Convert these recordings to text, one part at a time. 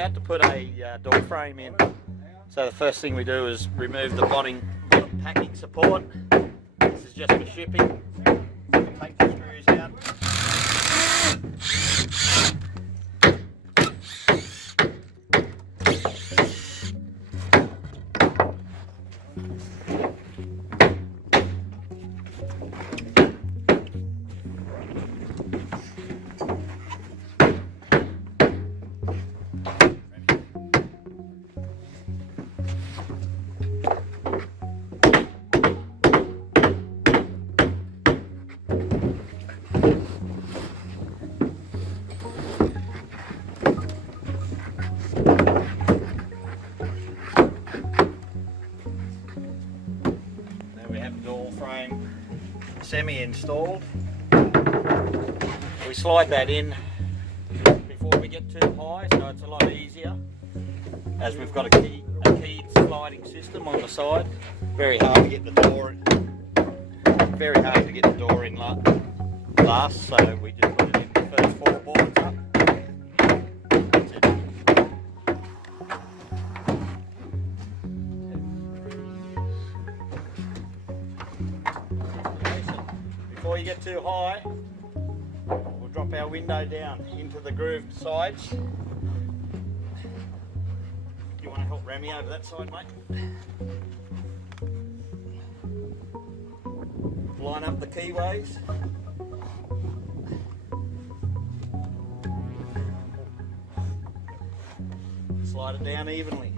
about to put a door frame in. So the first thing we do is remove the bottom packing support. This is just for shipping. Take the screws out. Frame semi-installed. We slide that in before we get too high, so it's a lot easier, as we've got a keyed sliding system on the side. Very hard to get the door in. Very hard to get the door in last, so we just put it in the first 4 boards up. That's it. Before you get too high, we'll drop our window down into the grooved sides. You want to help Remy over that side, mate? Line up the keyways. Slide it down evenly.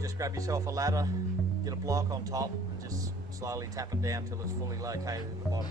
Just grab yourself a ladder, get a block on top, and just slowly tap it down till it's fully located in the bottom.